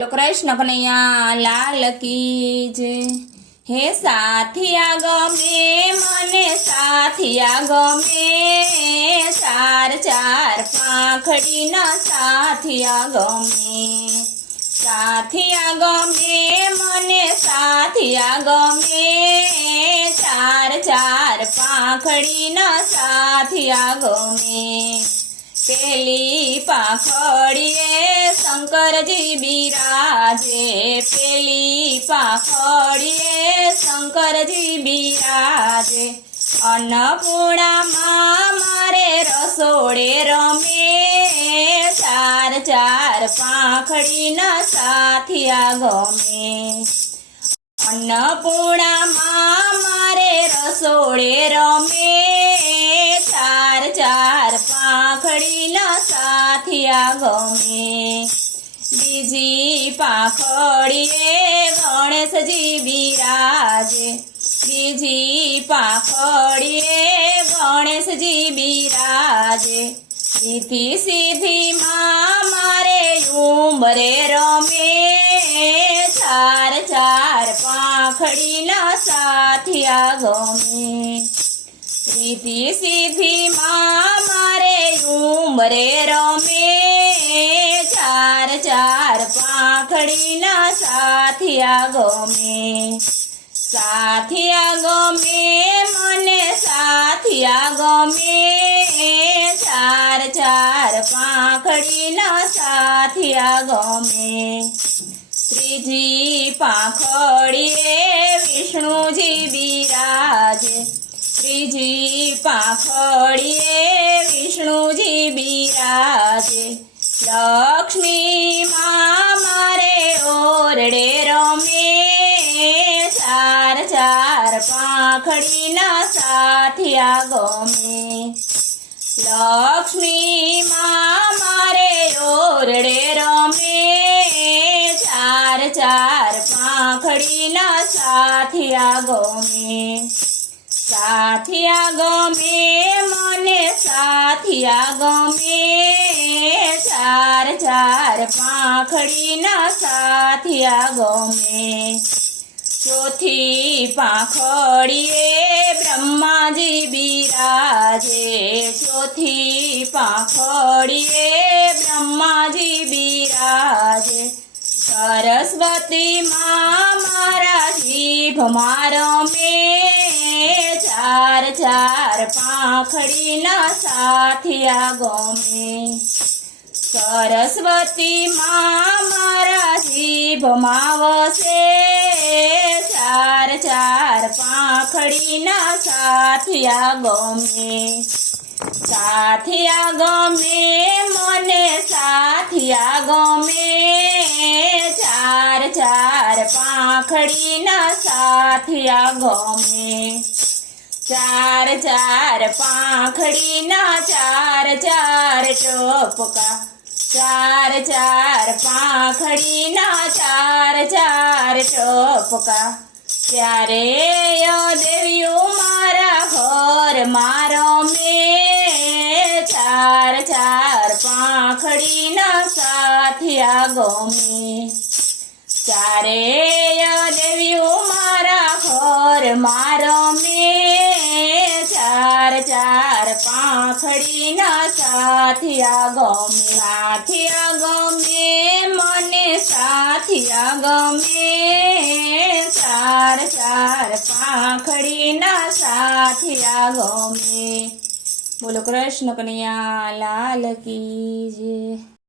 तो कृष्ण कन्हैया लाल की जय। हे साथिया गमे मने साथिया गमे चार चार पाखड़ी न साथिया गमे साथिया गमे मने साथिया गमे चार चार पाखड़ी न साथिया गमे पेली पाखड़िए शंकरजी बिराजे पेली पाखड़िए शंकरजी बिराजे अन्नपूर्णा माँ मारे रसोड़े रमे चार चार पाखड़ी न साथिया गमे अन्नपूर्णा माँ मारे रसोड़े रमे चार चार पाखड़ी न साथिया गमे बीजी पाखड़िए गणेशजी बिराजे बीजी पाखड़िए गणेशजी बिराजे सीधी सीधी माँ मारे उमरे रमे चार चार पाखड़ी न साथिया गमे सीधी सीधी माँ मारे उमरे रमे चार चार पाखड़ी न साथिया गमे साथिया गमे मने साथिया गमे चार चार पाखड़ी न साथिया गमे त्रीजी पाखड़िए विष्णुजी बिराजे त्रीजी पाखड़िए विष्णुजी बिराजे लक्ष्मी माँ मारे ओरडे रमे चार चार पाखड़ी न साथिया गमे लक्ष्मी माँ मारे ओरडे रमे चार चार पाखड़ी न साथिया गमे साथिया गमे मने साथिया गमे चार चार पाखड़ी न साथिया गमे चौथी पाखड़िए ब्रह्माजी बिराजे चौथी पाखड़िए ब्रह्माजी बिराजे सरस्वती माँ मारा जीभ मारमे चार चार पाखड़ी न साथिया गमे सरस्वती माँ मारा जीभ मावसे चार चार पाखड़ी न साथिया गमे साथिया गमे मने साथिया गमे चार चार पाखड़ी न साथिया गमे चार चार पाखड़ी न चार चार टोपका चार चार पाखड़ी न चार चार टोपका ત્યારે દેવ્યું મારા ઘર મારો મે ચાર ચાર પાંખડી ન સાથિયા ગમે ચારે દેવ્યું મારા ઘર મારો મે ચાર ચાર પાંખડી ન સાથિયા ગમે સાથિયા ગમે મને સાથિયા ગમે चार चार पाखड़ी न साथिया गमे। बोलो कृष्ण कन्हैया लाल की जय।